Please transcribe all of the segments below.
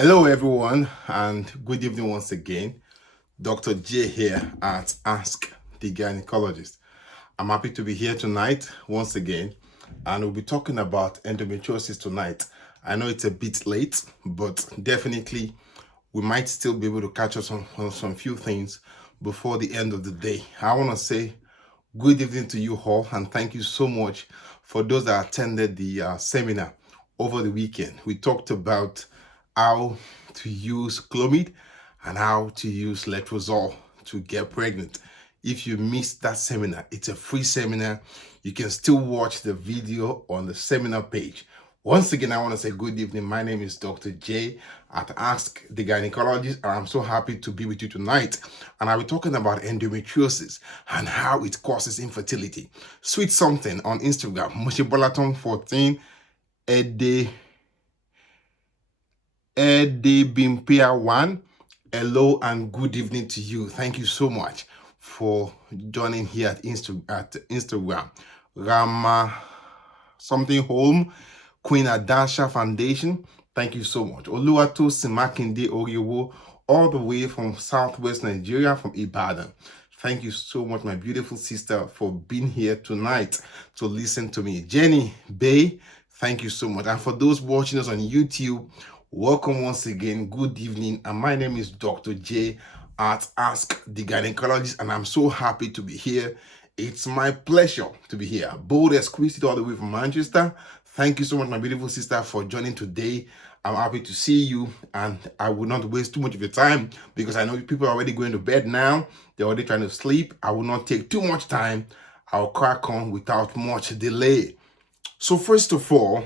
Hello everyone and good evening once again. Dr. J here at Ask the Gynecologist. I'm happy to be here tonight once again, and we'll be talking about endometriosis tonight. I know it's a bit late, but definitely we might still be able to catch up on some few things before the end of the day. I want to say good evening to you all, and thank you so much for those that attended the seminar over the weekend. We talked about how to use Clomid and how to use letrozole to get pregnant. If you missed that seminar, it's a free seminar. You can still watch the video on the seminar page. Once again, I want to say good evening. My name is Dr. J at Ask the Gynecologist, and I'm so happy to be with you tonight. And I'll be talking about endometriosis and how it causes infertility. Sweet something on Instagram, Moshibolaton14, Bimpia1. Hello and good evening to you. Thank you so much for joining here at Instagram. Rama something home, Queen Adasha Foundation. Thank you so much. Oluwato Simakinde Oriwo, all the way from Southwest Nigeria, from Ibadan. Thank you so much, my beautiful sister, for being here tonight to listen to me. Jenny Bay, thank you so much. And for those watching us on YouTube, welcome once again. Good evening. And my name is Dr. J at Ask the Gynecologist, and I'm so happy to be here. It's my pleasure to be here. Bold Exquisite all the way from Manchester. Thank you so much, my beautiful sister, for joining today. I'm happy to see you, and I will not waste too much of your time because I know people are already going to bed now. They're already trying to sleep. I will not take too much time. I'll crack on without much delay. So first of all,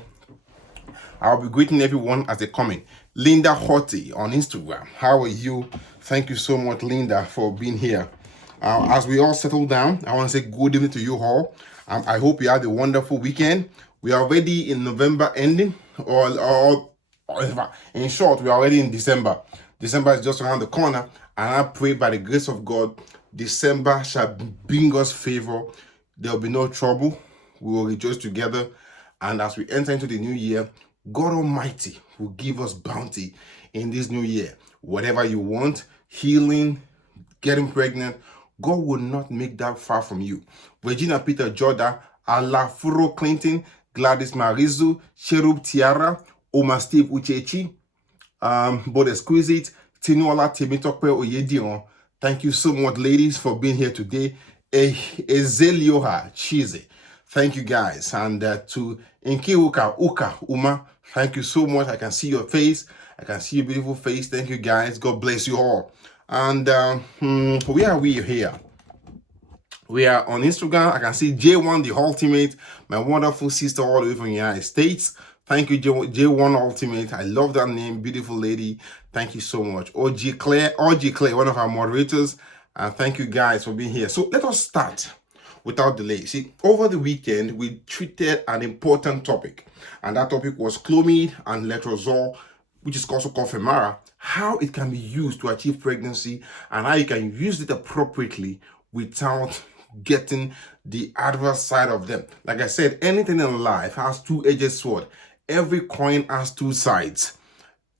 I'll be greeting everyone as they come in. Linda Horty on Instagram. How are you? Thank you so much, Linda, for being here. As we all settle down, I want to say good evening to you all. I hope you had a wonderful weekend. We are already in November ending, or in short, we are already in December. December is just around the corner, and I pray by the grace of God, December shall bring us favor. There will be no trouble. We will rejoice together. And as we enter into the new year, God Almighty will give us bounty in this new year. Whatever you want, healing, getting pregnant, God will not make that far from you. Regina Peter Jordan, Alafuro Clinton, Gladys Marizu, Cherub Tiara, Oma Steve Uchechi, Bod Exquisite, Tinuola Temitokpe Oyedion. Thank you so much, ladies, for being here today. Ezelioha Chize. Thank you, guys. And to Inkiuka Uka Uma, thank you so much. I can see your face. I can see your beautiful face. Thank you, guys. God bless you all. And where are we here? We are on Instagram. I can see J1 the Ultimate, my wonderful sister all the way from the United States. Thank you, J1 Ultimate. I love that name. Beautiful lady. Thank you so much. OG Claire, one of our moderators. And thank you guys for being here. So let us start without delay. See, over the weekend, we treated an important topic. And that topic was Clomid and letrozole, which is also called Femara, how it can be used to achieve pregnancy and how you can use it appropriately without getting the adverse side of them. Like I said, anything in life has two-edged sword. Every coin has two sides.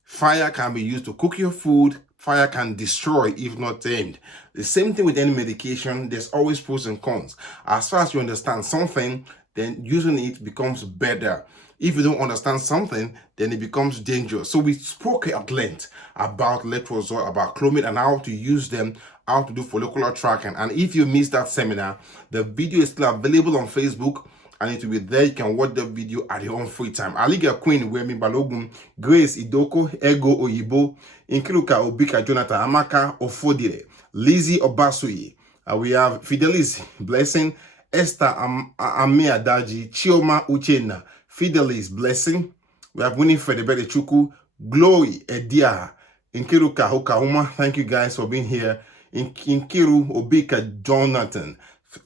Fire can be used to cook your food. Fire can destroy if not tamed. The same thing with any medication. There's always pros and cons. As far as you understand something, then using it becomes better. If you don't understand something, then it becomes dangerous. So we spoke at length about letrozole, about Clomid, and how to use them, how to do follicular tracking. And if you missed that seminar, the video is still available on Facebook, and it will be there. You can watch the video at your own free time. Aliga Queen, Wemi Balogun, Grace Idoko, Ego Oyibo, Inkiruka Obika Jonathan Amaka Ofodire, Lizzie Obasuyi. We have Fidelis Blessing, Esther Amea Daji, Chioma Uchena, Fidelis Blessing. We have Winifred Ebede Chuku, Glory Edia, Inkiruka Hokauma. Thank you guys for being here. Inkiru Obika Jonathan.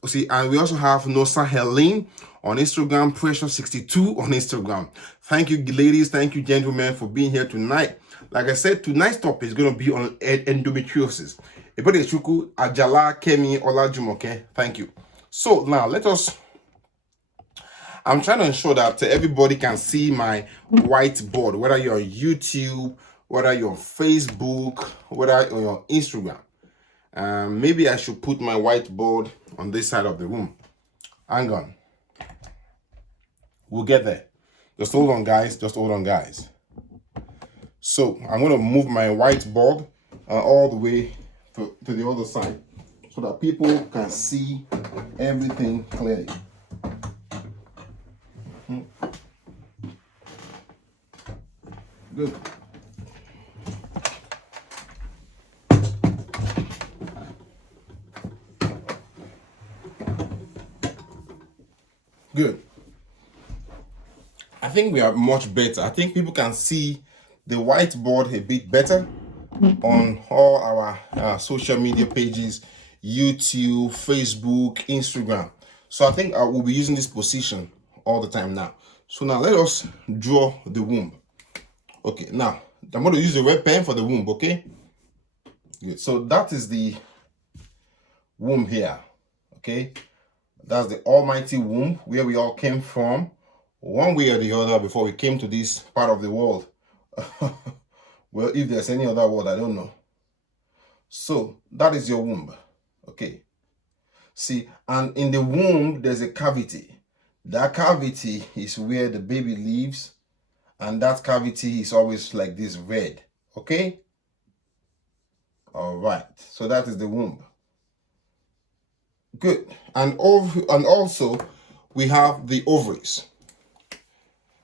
See, and we also have Nosa Helene on Instagram, Precious62 on Instagram. Thank you, ladies. Thank you, gentlemen, for being here tonight. Like I said, tonight's topic is going to be on endometriosis. Ebede Chuku, Ajala, Kemi, Olajumoke. Thank you. So now I'm trying to ensure that everybody can see my whiteboard, whether you're on YouTube whether you're on Facebook, whether you're on Instagram. Maybe I should put my whiteboard on this side of the room. Hang on. We'll get there. Just hold on, guys. Just hold on, guys. So I'm going to move my whiteboard all the way to the other side so that people can see everything clearly. Good. Good. I think we are much better. I think people can see the whiteboard a bit better on all our social media pages, YouTube, Facebook, Instagram. So I think I will be using this position all the time now. So now let us draw the womb. Okay, now I'm going to use the red pen for the womb, okay? Good. So that is the womb here, okay? That's the almighty womb where we all came from, one way or the other, before we came to this part of the world. Well, if there's any other word, I don't know. So that is your womb, okay? See, and in the womb, there's a cavity. That cavity is where the baby lives, and that cavity is always like this red, okay? All right, so that is the womb. Good. And also we have the ovaries.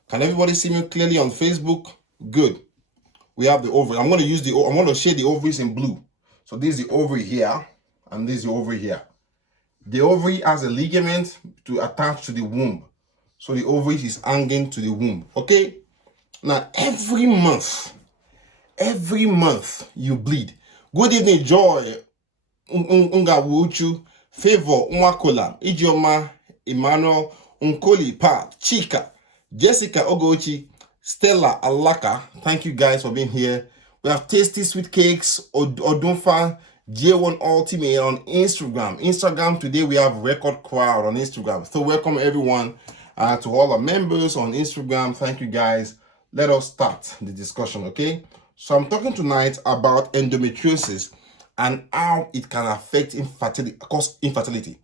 Can everybody see me clearly on Facebook? Good. We have the ovary. I'm going to shade the ovaries in blue. So this is the ovary here, and this is the ovary here. The ovary has a ligament to attach to the womb. So the ovary is hanging to the womb. Okay? Now every month you bleed. Good evening, Joy. Ngawuchu. Favor, Nwakola, Ijeoma, Emmanuel, Nkoli, Pat, Chika, Jessica Ogochi, Stella Alaka. Thank you guys for being here. We have Tasty Sweet Cakes, Odunfa, J1 Ultimate on Instagram. Instagram, today we have record crowd on Instagram. So welcome everyone to all our members on Instagram. Thank you guys. Let us start the discussion, okay? So I'm talking tonight about endometriosis and how it can affect infertility, cause infertility.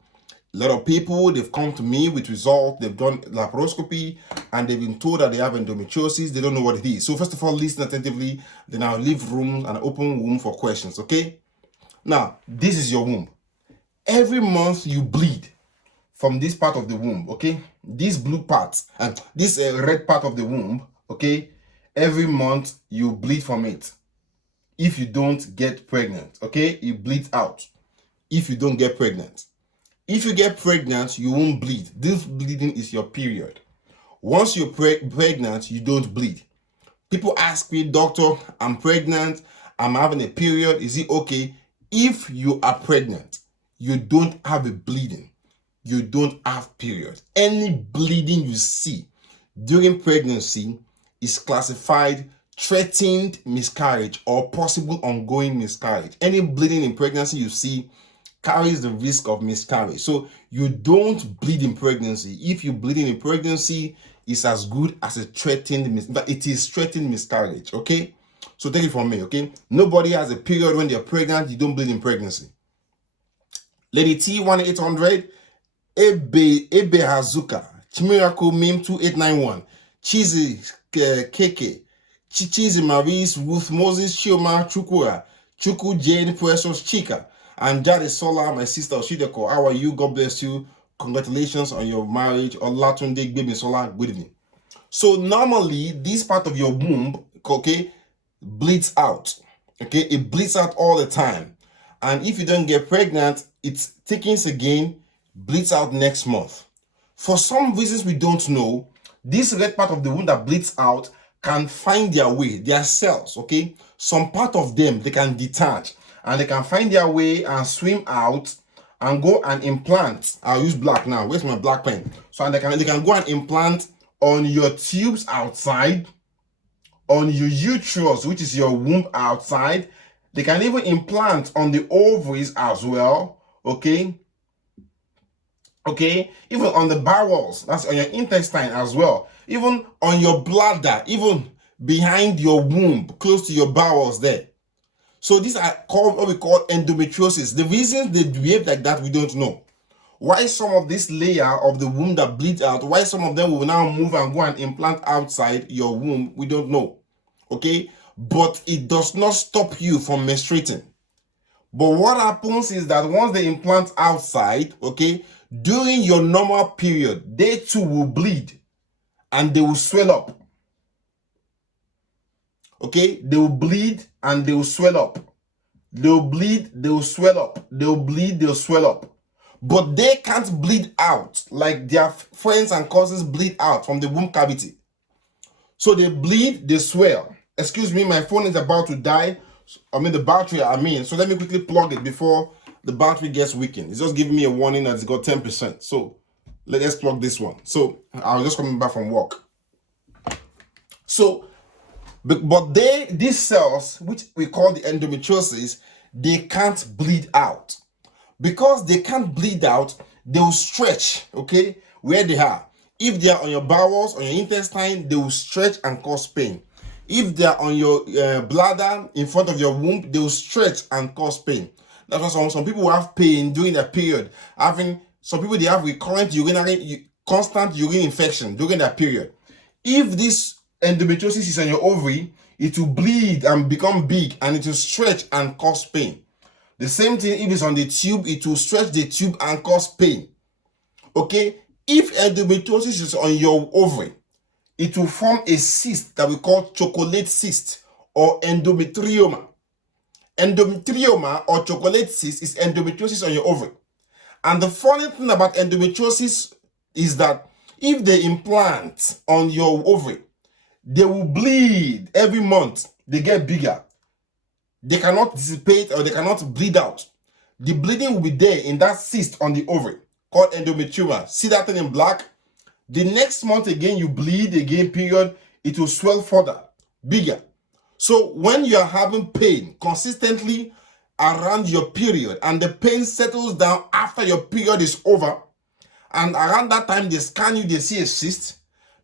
A lot of people, they've come to me with results, they've done laparoscopy, and they've been told that they have endometriosis, they don't know what it is. So first of all, listen attentively, then I'll leave room, an open womb for questions, okay? Now, this is your womb. Every month you bleed from this part of the womb, okay? This blue part, and this red part of the womb, okay? Every month you bleed from it. If you don't get pregnant, okay, it bleeds out. If you don't get pregnant, if you get pregnant, you won't bleed. This bleeding is your period. Once you're pregnant, you don't bleed. People ask me, doctor, I'm pregnant, I'm having a period, is it okay? If you are pregnant, you don't have a bleeding, you don't have period. Any bleeding you see during pregnancy is classified threatened miscarriage or possible ongoing miscarriage. Any bleeding in pregnancy you see carries the risk of miscarriage. So you don't bleed in pregnancy. If you bleed in pregnancy, it's as good as a threatened but it is threatened miscarriage, okay? So take it from me, okay? Nobody has a period when they're pregnant. You don't bleed in pregnancy. Lady T 1800, Ebe Hazuka, Chimiracle Meme 2891, Cheesy KK, Chichizi Maris, Ruth Moses, Chioma, Chukura, Chuku Jane, Precious Chika, and Jade Sola, my sister Oshideko. How are you? God bless you. Congratulations on your marriage. Olatunde Baby Sola, good evening. So normally this part of your womb, okay, bleeds out. Okay, it bleeds out all the time. And if you don't get pregnant, it thickens again, bleeds out next month. For some reasons we don't know, this red part of the womb that bleeds out can find their way, their cells, okay? Some part of them, they can detach and they can find their way and swim out and go and implant. I'll use black now. Where's my black pen? So they can go and implant on your tubes outside, on your uterus, which is your womb outside. They can even implant on the ovaries as well, okay? Okay, even on the bowels, that's on your intestine as well, even on your bladder, even behind your womb, close to your bowels there. So these are called what we call endometriosis. The reasons they behave like that, we don't know. Why some of this layer of the womb that bleeds out, why some of them will now move and go and implant outside your womb, we don't know. Okay? But it does not stop you from menstruating. But what happens is that once they implant outside, okay, during your normal period, they too will bleed and they will swell up. Okay? They will bleed and they will swell up. They'll bleed, they'll swell up. They'll bleed, they'll swell up. But they can't bleed out like their friends and cousins bleed out from the womb cavity. So they bleed, they swell. Excuse me, my phone is about to die. The battery, So let me quickly plug it before the battery gets weakened. It's just giving me a warning that it's got 10%. So let's plug this one. So I was just coming back from work. So, but these cells, which we call the endometriosis, they can't bleed out. Because they can't bleed out, they will stretch, okay, where they are. If they are on your bowels, on your intestine, they will stretch and cause pain. If they are on your bladder, in front of your womb, they will stretch and cause pain. That's why some people have pain during that period. Some people, they have recurrent constant urine infection during that period. If this endometriosis is on your ovary, it will bleed and become big, and it will stretch and cause pain. The same thing if it's on the tube, it will stretch the tube and cause pain. Okay? If endometriosis is on your ovary, it will form a cyst that we call chocolate cyst or endometrioma. Endometrioma or chocolate cyst is endometriosis on your ovary. And the funny thing about endometriosis is that if they implant on your ovary, they will bleed every month. They get bigger. They cannot dissipate or they cannot bleed out. The bleeding will be there in that cyst on the ovary called endometrioma. See that thing in black? The next month again, you bleed again, period, it will swell further, bigger. So when you are having pain consistently around your period and the pain settles down after your period is over, and around that time they scan you, they see a cyst.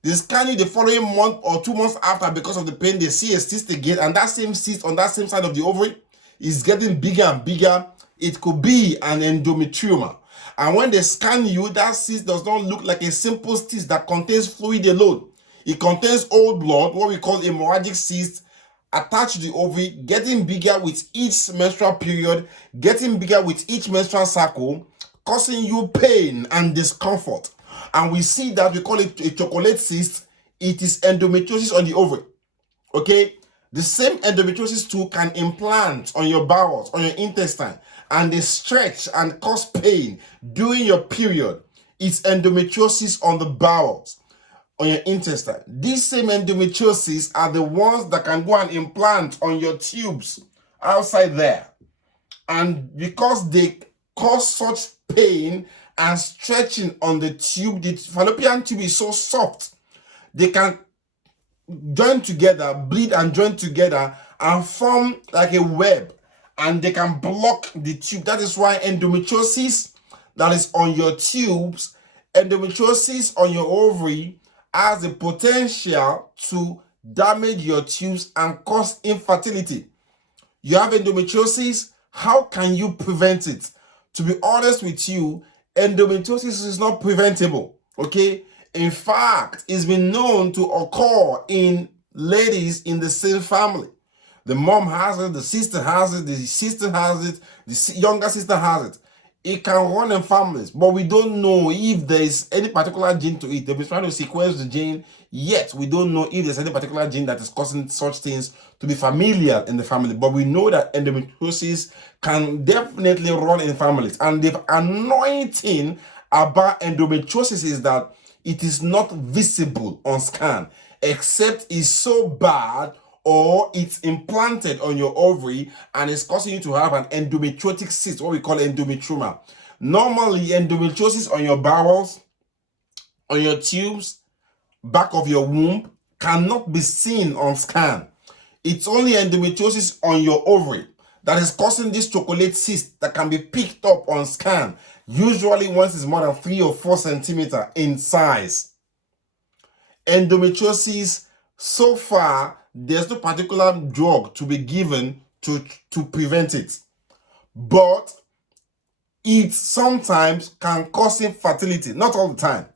They scan you the following month or 2 months after because of the pain, they see a cyst again, and that same cyst on that same side of the ovary is getting bigger and bigger. It could be an endometrioma. And when they scan you, that cyst does not look like a simple cyst that contains fluid alone. It contains old blood, what we call hemorrhagic cyst, attached to the ovary, getting bigger with each menstrual period, getting bigger with each menstrual cycle, causing you pain and discomfort. And we see that we call it a chocolate cyst. It is endometriosis on the ovary. Okay? The same endometriosis too can implant on your bowels, on your intestine, and they stretch and cause pain during your period. It's endometriosis on the bowels, on your intestine. These same endometriosis are the ones that can go and implant on your tubes outside there. And because they cause such pain and stretching on the tube, the fallopian tube is so soft, they can join together, bleed and join together and form like a web, and they can block the tube. That is why endometriosis that is on your tubes, endometriosis on your ovary has the potential to damage your tubes and cause infertility. You have endometriosis, how can you prevent it? To be honest with you, endometriosis is not preventable, okay? In fact, it's been known to occur in ladies in the same family. The mom has it, the sister has it, the sister has it, the younger sister has it. It can run in families, but we don't know if there is any particular gene to it. They've been trying to sequence the gene, yet we don't know if there's any particular gene that is causing such things to be familial in the family. But we know that endometriosis can definitely run in families. And the annoying thing about endometriosis is that it is not visible on scan, except it's so bad or it's implanted on your ovary and it's causing you to have an endometriotic cyst, what we call endometrioma. Normally, endometriosis on your bowels, on your tubes, back of your womb cannot be seen on scan. It's only endometriosis on your ovary that is causing this chocolate cyst that can be picked up on scan, usually once it's more than 3 or 4 centimeters in size. Endometriosis So far, there's no particular drug to be given to prevent it. But it sometimes can cause infertility, not all the time.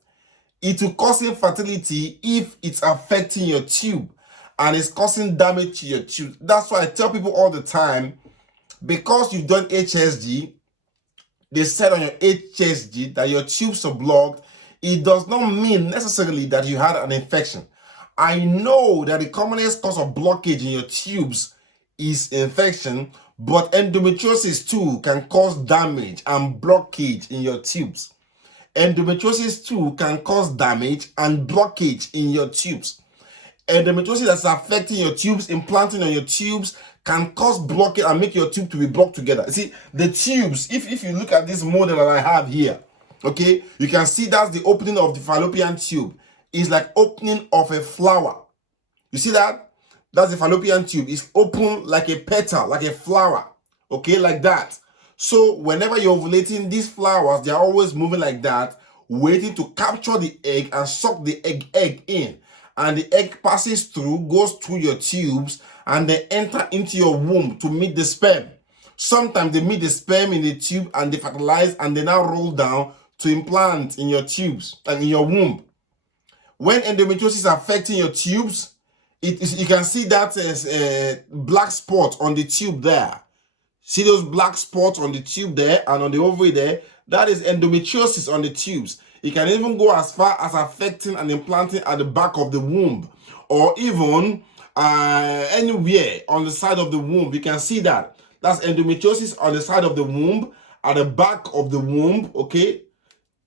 It will cause infertility if it's affecting your tube and it's causing damage to your tube. That's why I tell people all the time, because you've done HSG, they said on your HSG that your tubes are blocked, it does not mean necessarily that you had an infection. I know that the commonest cause of blockage in your tubes is infection, but endometriosis too can cause damage and blockage in your tubes. Endometriosis too can cause damage and blockage in your tubes. Endometriosis that's affecting your tubes, implanting on your tubes, can cause blockage and make your tube to be blocked together. See, the tubes, if you look at this model that I have here, okay, you can see that's the opening of the fallopian tube. It's like opening of a flower. You see that? That's the fallopian tube. It's open like a petal, like a flower, okay, like that. So whenever you're ovulating, these flowers, they're always moving like that, waiting to capture the egg and suck the egg in. And the egg passes through, goes through your tubes, and they enter into your womb to meet the sperm. Sometimes they meet the sperm in the tube and they fertilize and they now roll down to implant in your tubes and in your womb. When endometriosis is affecting your tubes, you can see that as black spot on the tube there. See those black spots on the tube there and on the ovary there? That is endometriosis on the tubes. It can even go as far as affecting and implanting at the back of the womb, or even anywhere on the side of the womb. You can see that. That's endometriosis on the side of the womb, at the back of the womb, okay?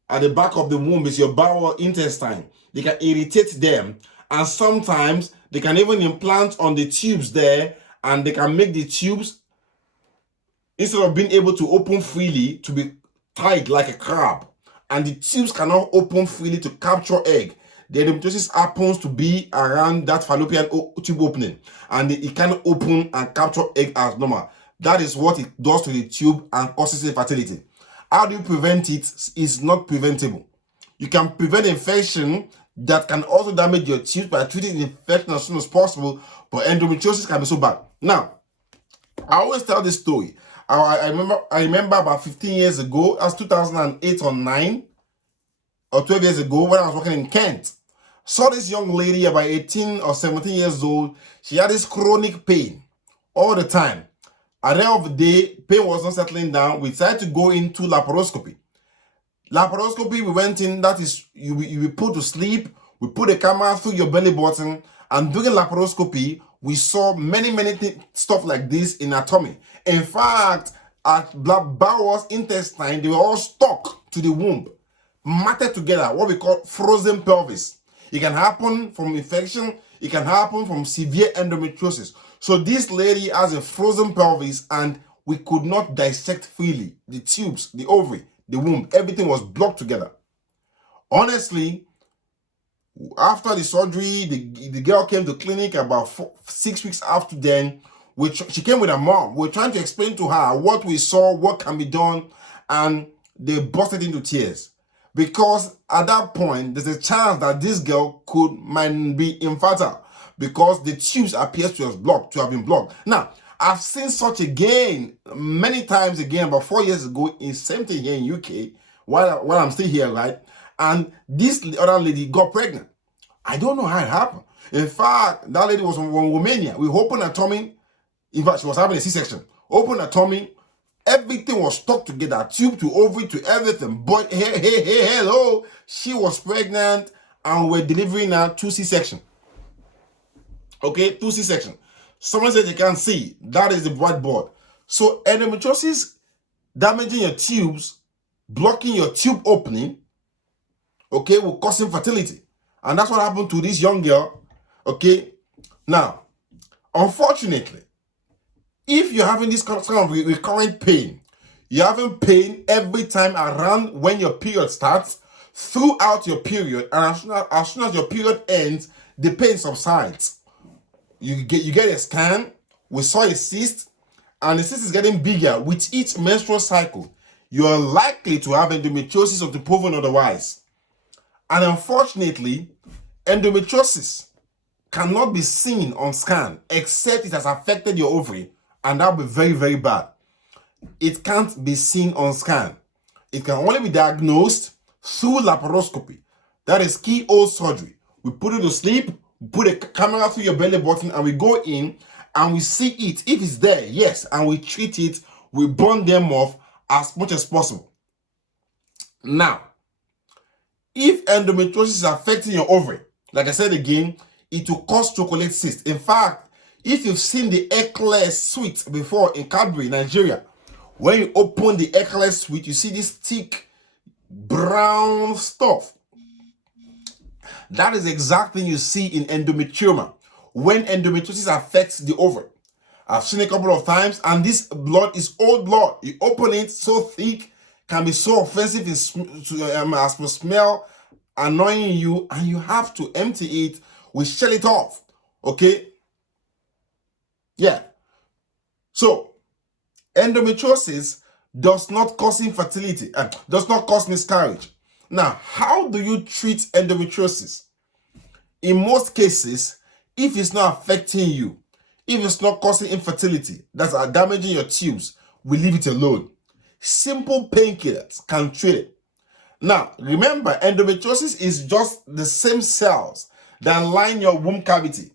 At the back of the womb is your bowel intestine. They can irritate them, and sometimes they can even implant on the tubes there, and they can make the tubes, instead of being able to open freely, to be tied like a crab. And the tubes cannot open freely to capture egg. The endometriosis happens to be around that fallopian tube opening, and it cannot open and capture egg as normal. That is what it does to the tube and causes infertility. How do you prevent it? It's not preventable. You can prevent infection that can also damage your tubes by treating the infection as soon as possible, but endometriosis can be so bad. Now, I always tell this story. I remember about 15 years ago, that's 2008 or 9 or 12 years ago, when I was working in Kent. Saw this young lady about 18 or 17 years old. She had this chronic pain all the time. At the end of the day, pain was not settling down. We decided to go into laparoscopy. Laparoscopy, we went in, that is, you be put to sleep, we put a camera through your belly button, and during laparoscopy, we saw many stuff like this in anatomy. In fact, at bowels, intestine, they were all stuck to the womb, matted together, what we call frozen pelvis. It can happen from infection, it can happen from severe endometriosis. So this lady has a frozen pelvis, and we could not dissect freely. The tubes, the ovary, the womb, everything was blocked together. Honestly, after the surgery, the girl came to clinic about 6 weeks after then. She came with her mom. We're trying to explain to her what we saw, what can be done, and they busted into tears. Because at that point, there's a chance that this girl might be infertile, because the tubes appears to have been blocked. Now, I've seen such again many times again, about 4 years ago, in same thing here in UK, while I'm still here, right? And this other lady got pregnant. I don't know how it happened. In fact, that lady was from Romania. We opened her tummy. In fact, she was having a C-section. Opened her tummy. Everything was stuck together, tube to ovary to everything. But hello, she was pregnant, and we're delivering her 2 C-section. Okay, 2 C-section. Someone said you can't see. That is the whiteboard. So endometriosis damaging your tubes, blocking your tube opening, okay, will cause infertility. And that's what happened to this young girl, okay? Now, unfortunately, if you're having this kind of recurrent pain, you're having pain every time around when your period starts, throughout your period, and as soon as your period ends, the pain subsides. You get a scan, we saw a cyst, and the cyst is getting bigger with each menstrual cycle. You are likely to have endometriosis of the proven otherwise. And unfortunately, endometriosis cannot be seen on scan except it has affected your ovary, and that will be very, very bad. It can't be seen on scan. It can only be diagnosed through laparoscopy. That is keyhole surgery. We put it to sleep, we put a camera through your belly button, and we go in and we see it. If it's there, yes, and we treat it, we burn them off as much as possible. Now, if endometriosis is affecting your ovary, like I said again, it will cause chocolate cyst. In fact, if you've seen the Eclair sweet before in Cadbury, Nigeria, when you open the Eclair sweet, you see this thick brown stuff. That is exactly you see in endometrioma when endometriosis affects the ovary. I've seen it a couple of times, and this blood is old blood. You open it, so thick, can be so offensive as to smell, annoying you, and you have to empty it. We shell it off. Okay? Yeah. So, endometriosis does not cause infertility, does not cause miscarriage. Now, how do you treat endometriosis? In most cases, if it's not affecting you, if it's not causing infertility, that's damaging your tubes, we leave it alone. Simple painkillers can treat it. Now, remember, endometriosis is just the same cells that line your womb cavity,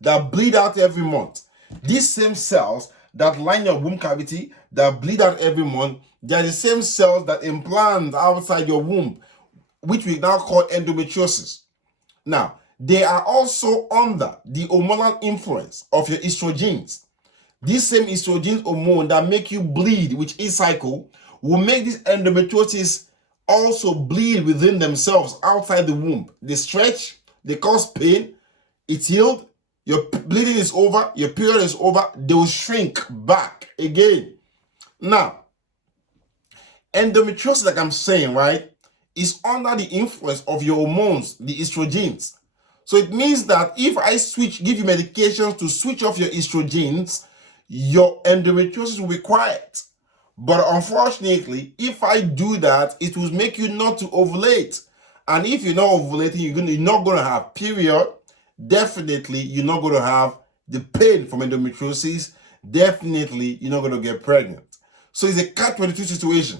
that bleed out every month. These same cells that line your womb cavity, that bleed out every month, they are the same cells that implant outside your womb, which we now call endometriosis. Now, they are also under the hormonal influence of your estrogens. These same estrogen hormone that make you bleed, which is cycle, will make this endometriosis also bleed within themselves outside the womb. They stretch, they cause pain, it's healed, your bleeding is over, your period is over, they will shrink back again. Now, endometriosis, like I'm saying, right, is under the influence of your hormones, the estrogens. So it means that if I give you medications to switch off your estrogens, your endometriosis will be quiet. But unfortunately, if I do that, it will make you not to ovulate. And if you're not ovulating, you're not going to have period. Definitely, you're not going to have the pain from endometriosis. Definitely, you're not going to get pregnant. So it's a catch-22 situation.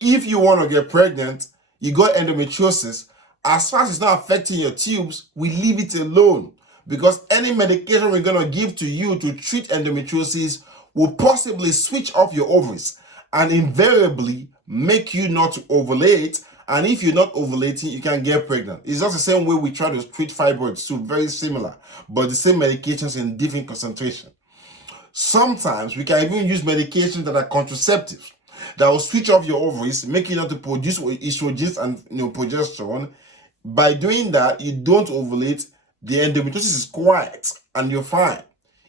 If you want to get pregnant, you got endometriosis, as far as it's not affecting your tubes, we leave it alone. Because any medication we're going to give to you to treat endometriosis will possibly switch off your ovaries and invariably make you not to ovulate. And if you're not ovulating, you can get pregnant. It's just the same way we try to treat fibroids too, very similar, but the same medications in different concentration. Sometimes we can even use medications that are contraceptives that will switch off your ovaries, make you not to produce estrogens and progesterone. By doing that, you don't ovulate, the endometriosis is quiet, and you're fine.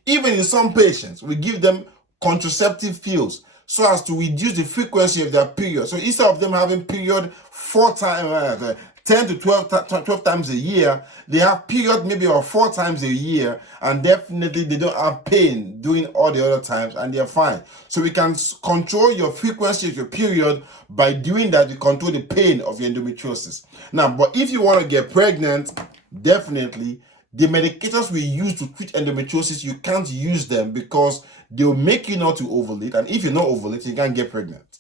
Even in some patients, we give them contraceptive pills so as to reduce the frequency of their period. So instead of them having period 10 to 12 times a year, they have period maybe 4 times a year, and definitely they don't have pain during all the other times, and they're fine. So we can control your frequency of your period. By doing that, we control the pain of your endometriosis. Now, but if you want to get pregnant, definitely the medications we use to treat endometriosis, you can't use them because they'll make you not to ovulate, and if you're not ovulating, you can't get pregnant.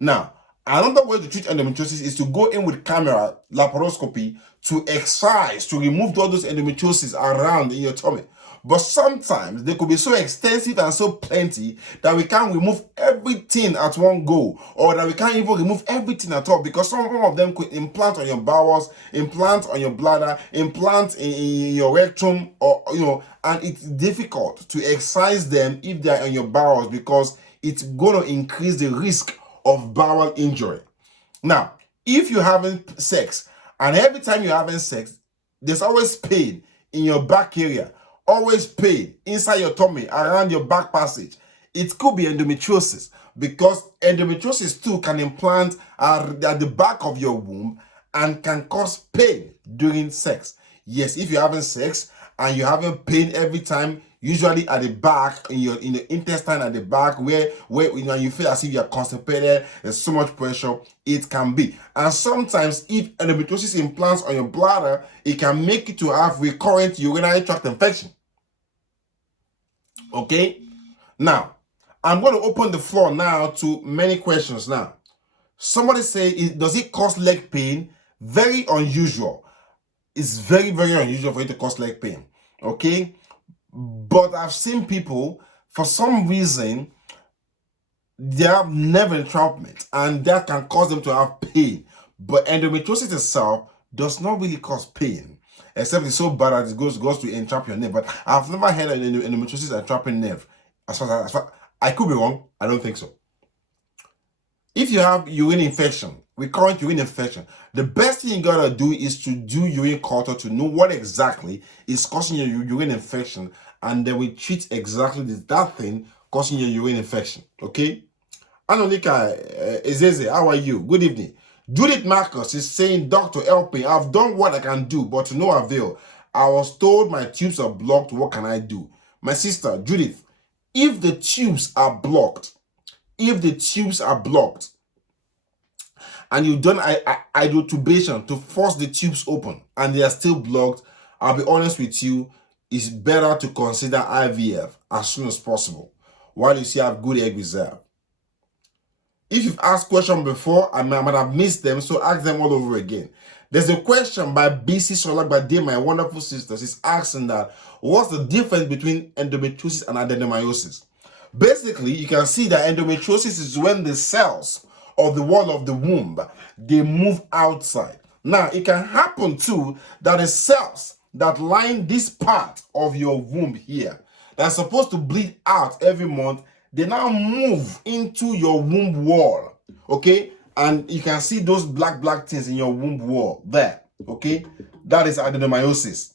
Now, another way to treat endometriosis is to go in with camera, laparoscopy, to excise, to remove all those endometriosis around in your tummy. But sometimes they could be so extensive and so plenty that we can't remove everything at one go, or that we can't even remove everything at all, because some of them could implant on your bowels, implant on your bladder, implant in your rectum, or and it's difficult to excise them if they're on your bowels because it's going to increase the risk of bowel injury. Now, if you're having sex, and every time you're having sex, there's always pain in your back area, always pain inside your tummy, around your back passage, it could be endometriosis, because endometriosis too can implant at the back of your womb and can cause pain during sex. Yes, if you're having sex and you're having pain every time, usually at the back, in the intestine at the back, where you feel as if you're constipated, there's so much pressure, it can be. And sometimes if endometriosis implants on your bladder, it can make you to have recurrent urinary tract infection. Okay? Now, I'm going to open the floor now to many questions now. Somebody say, does it cause leg pain? Very unusual. It's very, very unusual for it to cause leg pain. Okay? But I've seen people, for some reason, they have nerve entrapment, and that can cause them to have pain. But endometriosis itself does not really cause pain, except it's so bad that it goes to entrap your nerve. But I've never heard of endometriosis entrapping nerve. As far I could be wrong. I don't think so. If you have urine infection, recurrent urine infection, the best thing you gotta do is to do urine culture to know what exactly is causing your urine infection, and then we treat exactly that thing causing your urine infection. Okay? Anonika Ezeze, how are you? Good evening. Judith Marcus is saying, Doctor, help me. I've done what I can do, but to no avail. I was told my tubes are blocked. What can I do? My sister, Judith, if the tubes are blocked, and you've done hydrotubation to force the tubes open and they are still blocked, I'll be honest with you, it's better to consider IVF as soon as possible while you still have good egg reserve. If you've asked questions before, I might have missed them, so ask them all over again. There's a question by BC Solagbade, my wonderful sister. She's asking that, what's the difference between endometriosis and adenomyosis? Basically, you can see that endometriosis is when the cells of the wall of the womb, they move outside. Now, it can happen too that the cells that line this part of your womb here, that's supposed to bleed out every month, they now move into your womb wall, okay? And you can see those black things in your womb wall there, okay? That is adenomyosis.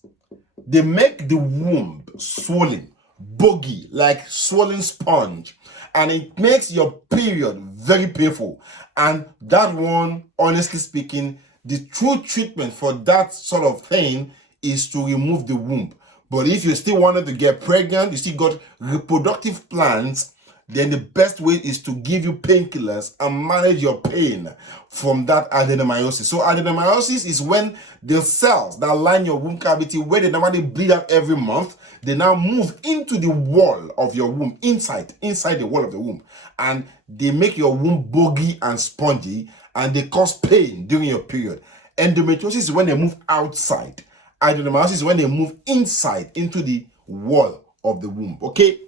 They make the womb swollen, boggy, like swollen sponge, and it makes your period very painful. And that one, honestly speaking, the true treatment for that sort of thing is to remove the womb. But if you still wanted to get pregnant, you still got reproductive plans, then the best way is to give you painkillers and manage your pain from that adenomyosis. So adenomyosis is when the cells that line your womb cavity, where they normally bleed out every month, they now move into the wall of your womb, inside the wall of the womb. And they make your womb boggy and spongy, and they cause pain during your period. Endometriosis is when they move outside. Adenomyosis is when they move inside into the wall of the womb. Okay?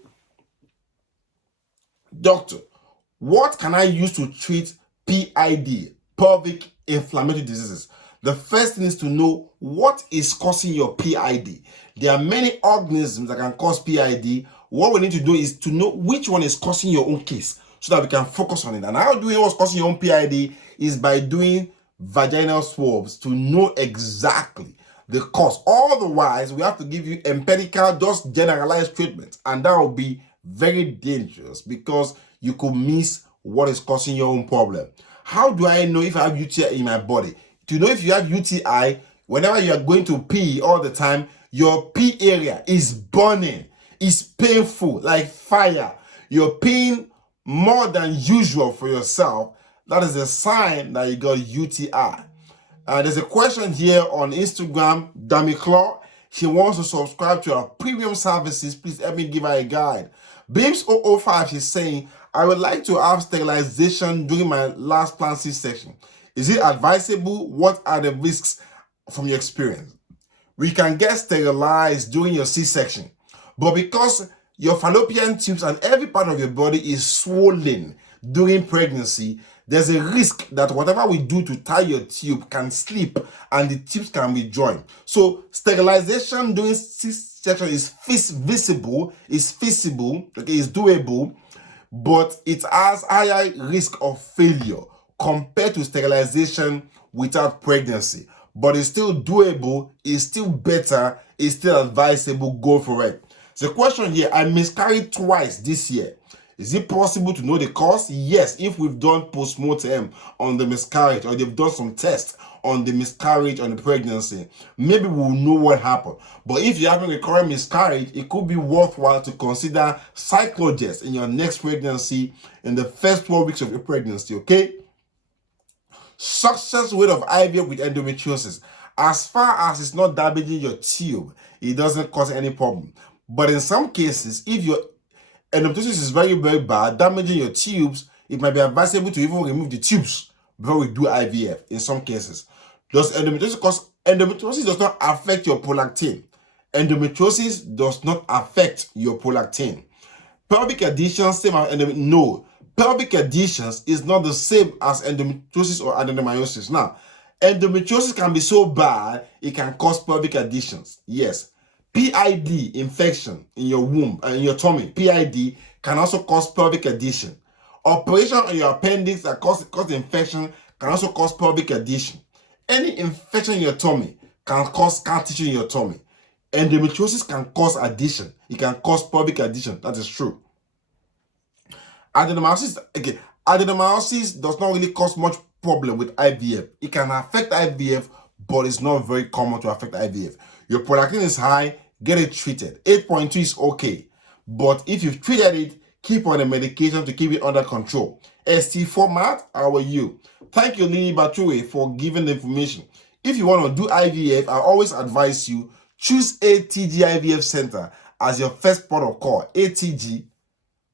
Doctor, what can I use to treat PID, pelvic inflammatory diseases? The first thing is to know what is causing your PID. There are many organisms that can cause PID. What we need to do is to know which one is causing your own case so that we can focus on it. And how do we know what's causing your own PID is by doing vaginal swabs to know exactly the cause. Otherwise, we have to give you empirical, just generalized treatment, and that will be very dangerous because you could miss what is causing your own problem. How do I know if I have UTI in my body? To know if you have UTI, whenever you are going to pee all the time, your pee area is burning, it's painful like fire. You're peeing more than usual for yourself. That is a sign that you got UTI. There's a question here on Instagram, Damiclaw. She wants to subscribe to our premium services. Please help me give her a guide. Beams005 is saying, I would like to have sterilization during my last planned C-section. Is it advisable? What are the risks from your experience? We can get sterilized during your C-section, but because your fallopian tubes and every part of your body is swollen during pregnancy, there's a risk that whatever we do to tie your tube can slip and the tubes can be joined. So sterilization during C-section is feasible, okay, it's doable, but it has higher risk of failure compared to sterilization without pregnancy. But it's still doable, it's still better, it's still advisable, go for it. So the question here, I miscarried twice this year. Is it possible to know the cause? Yes, if we've done post-mortem on the miscarriage or they've done some tests on the miscarriage, on the pregnancy, maybe we'll know what happened. But if you're having a recurrent miscarriage, it could be worthwhile to consider cyclogest in your next pregnancy in the first 12 weeks of your pregnancy, okay? Success rate of IVF with endometriosis. As far as it's not damaging your tube, it doesn't cause any problem. But in some cases, if your endometriosis is very, very bad, damaging your tubes, it might be advisable to even remove the tubes before we do IVF in some cases. Does endometriosis cause? Endometriosis does not affect your prolactin. Endometriosis does not affect your prolactin. Pelvic adhesions, same as endometriosis. No. Pelvic adhesions is not the same as endometriosis or adenomyosis. Now, endometriosis can be so bad, it can cause pelvic adhesions. Yes. PID infection in your womb, in your tummy, PID can also cause pelvic adhesion. Operation on your appendix that cause infection can also cause pelvic adhesion. Any infection in your tummy can cause scar tissue in your tummy. Endometriosis can cause adhesion. It can cause pelvic adhesion. That is true. Adenomyosis, okay, adenomyosis does not really cause much problem with IVF. It can affect IVF, but it's not very common to affect IVF. Your prolactin is high, get it treated. 8.2 is okay. But if you've treated it, keep on the medication to keep it under control. ST format, how are you? Thank you, Lily Bature, for giving the information. If you want to do IVF, I always advise you, choose ATG IVF Center as your first port of call. ATG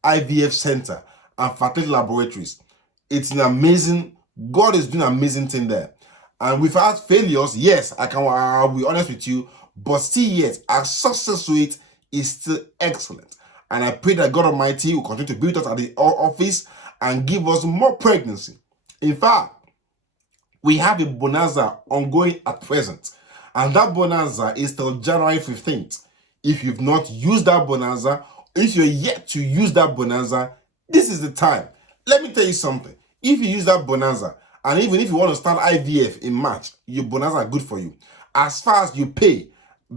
IVF Center and Fertility Laboratories. It's an amazing, God is doing an amazing thing there. And we've had failures, yes, I'll be honest with you, but still yet, our success rate is still excellent. And I pray that God Almighty will continue to be with us at the office and give us more pregnancy. In fact, we have a bonanza ongoing at present. And that bonanza is till January 15th. If you've not used that bonanza, if you're yet to use that bonanza, this is the time. Let me tell you something. If you use that bonanza, and even if you want to start IVF in March, your bonanza are good for you. As far as you pay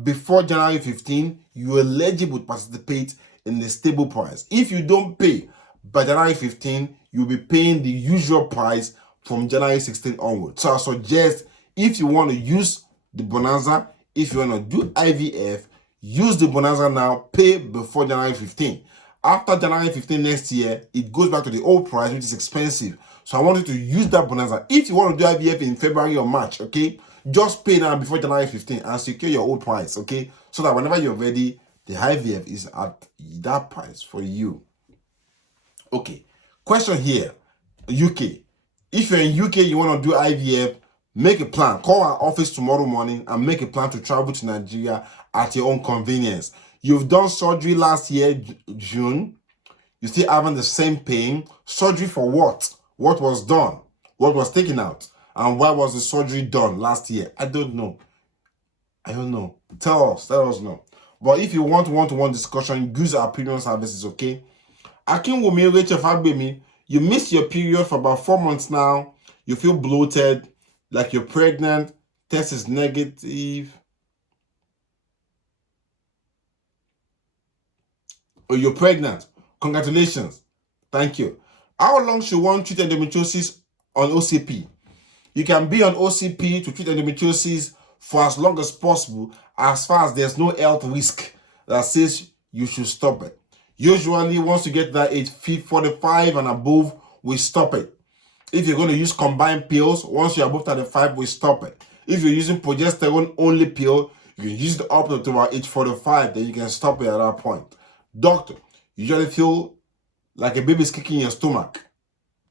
before January 15, you are eligible to participate in the stable price. If you don't pay by January 15, you'll be paying the usual price from January 16 onward. So I suggest if you want to use the bonanza, if you want to do IVF, use the bonanza now, pay before January 15. After January 15 next year, it goes back to the old price, which is expensive. So I want you to use that bonanza. If you want to do IVF in February or March, okay, just pay now before January 15 and secure your old price, okay? So that whenever you're ready, the IVF is at that price for you. Okay, question here, UK. If you're in UK, you want to do IVF, make a plan. Call our office tomorrow morning and make a plan to travel to Nigeria at your own convenience. You've done surgery last year, June. You're still having the same pain. Surgery for what? What was done? What was taken out? And why was the surgery done last year? I don't know. Tell us know. But if you want one-to-one discussion, use our premium services, okay? Akinwumi Rachel Fagbemi, you missed your period for about 4 months now. You feel bloated, like you're pregnant. Test is negative. Or you're pregnant. Congratulations. Thank you. How long should one treat endometriosis on OCP? You can be on OCP to treat endometriosis for as long as possible, as far as there's no health risk that says you should stop it. Usually, once you get that age 45 and above, we stop it. If you're going to use combined pills, once you're above 35, we stop it. If you're using progesterone only pill, you can use it up to about age 45, then you can stop it at that point. Doctor, you usually feel like a baby's kicking your stomach.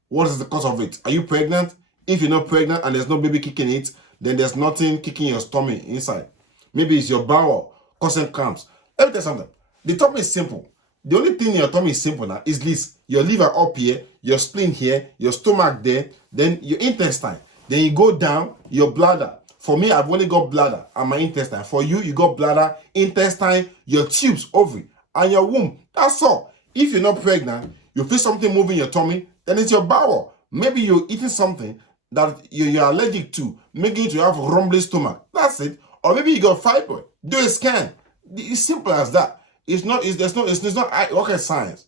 What is the cause of it? Are you pregnant? If you're not pregnant and there's no baby kicking it, then there's nothing kicking your stomach inside. Maybe it's your bowel causing cramps. Let me tell you something. The tummy is simple. The only thing in your tummy is simple now is this. Your liver up here, your spleen here, your stomach there, then your intestine. Then you go down, your bladder. For me, I've only got bladder and my intestine. For you, you got bladder, intestine, your tubes, ovary, and your womb. That's all. If you're not pregnant, you feel something moving in your tummy, then it's your bowel. Maybe you're eating something that you're allergic to, making you have a rumbling stomach. That's it. Or maybe you got fibroid. Do a scan. It's simple as that. It's not rocket science.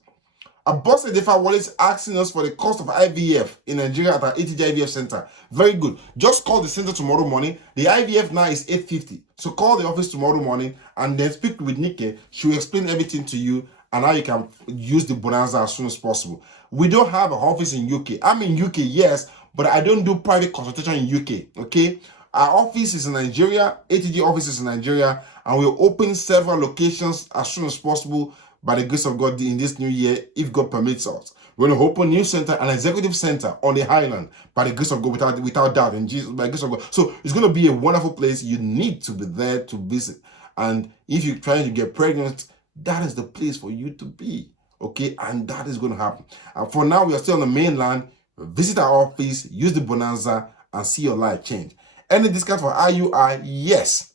Abosede Alalade is asking us for the cost of IVF in Nigeria at our ATG IVF center. Very good. Just call the center tomorrow morning. The IVF now is 850. So call the office tomorrow morning and then speak with Nikki. She will explain everything to you and how you can use the bonanza as soon as possible. We don't have an office in UK. I'm in UK, yes, but I don't do private consultation in UK, okay? Our office is in Nigeria, ATG office is in Nigeria, and we'll open several locations as soon as possible by the grace of God in this new year, if God permits us. We're going to open a new center, an executive center on the highland, by the grace of God, without doubt, and Jesus, by the grace of God. So it's going to be a wonderful place. You need to be there to visit. And if you're trying to get pregnant, that is the place for you to be, okay? And that is going to happen. And for now, we are still on the mainland. Visit our office, use the bonanza, and see your life change. Any discount for IUI? Yes.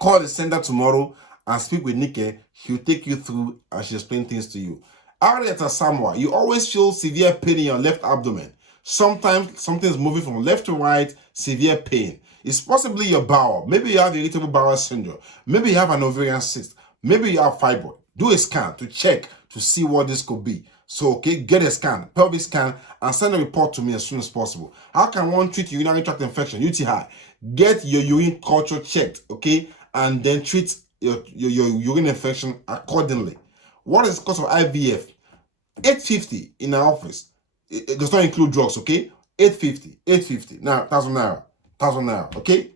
Call the center tomorrow and speak with Nikki. She'll take you through and she'll explain things to you. Arietta Samoa, you always feel severe pain in your left abdomen. Sometimes something's moving from left to right, severe pain. It's possibly your bowel. Maybe you have irritable bowel syndrome. Maybe you have an ovarian cyst. Maybe you have fibroid. Do a scan to check to see what this could be. So, okay, get a scan, pelvic scan, and send a report to me as soon as possible. How can one treat urinary tract infection, UTI? Get your urine culture checked, okay, and then treat your urine infection accordingly. What is the cost of IVF? 850 in our office. It does not include drugs, okay? 850. Now, 1,000 naira, okay?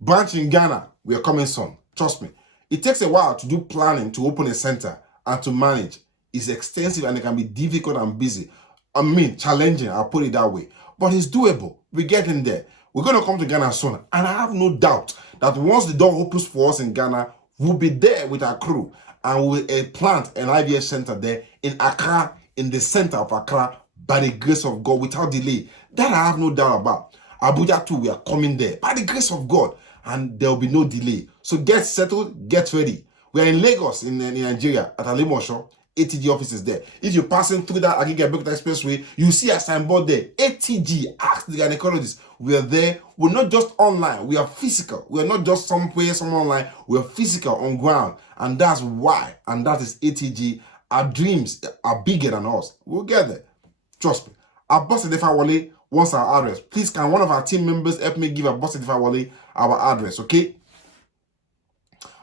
Branch in Ghana, we are coming soon. Trust me. It takes a while to do planning to open a center and to manage. It's extensive and it can be difficult and busy. I mean, challenging, I'll put it that way. But it's doable. We're getting there. We're going to come to Ghana soon. And I have no doubt that once the door opens for us in Ghana, we'll be there with our crew. And we'll plant an IVF center there in Accra, in the center of Accra, by the grace of God, without delay. That I have no doubt about. Abuja too, we are coming there, by the grace of God. And there will be no delay. So get settled, get ready. We are in Lagos, in Nigeria, at Alimosho. ATG office is there. If you're passing through that Agege Expressway, you see a signboard there. ATG, Ask the Gynaecologist. We are there. We're not just online. We are physical. We are not just somewhere online. We are physical on ground. And that's why. And that is ATG. Our dreams are bigger than us. We'll get there. Trust me. Abosede Alalade wants our address. Please, can one of our team members help me give Abosede Alalade our address, okay?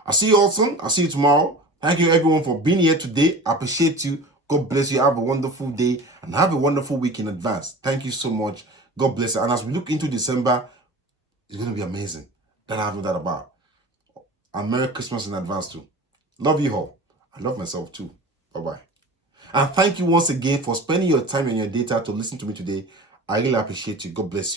I'll see you all soon. I'll see you tomorrow. Thank you everyone for being here today. I appreciate you. God bless you. Have a wonderful day and have a wonderful week in advance. Thank you so much. God bless you. And as we look into December, it's going to be amazing. That I have no doubt about. And Merry Christmas in advance too. Love you all. I love myself too. Bye-bye. And thank you once again for spending your time and your data to listen to me today. I really appreciate you. God bless you.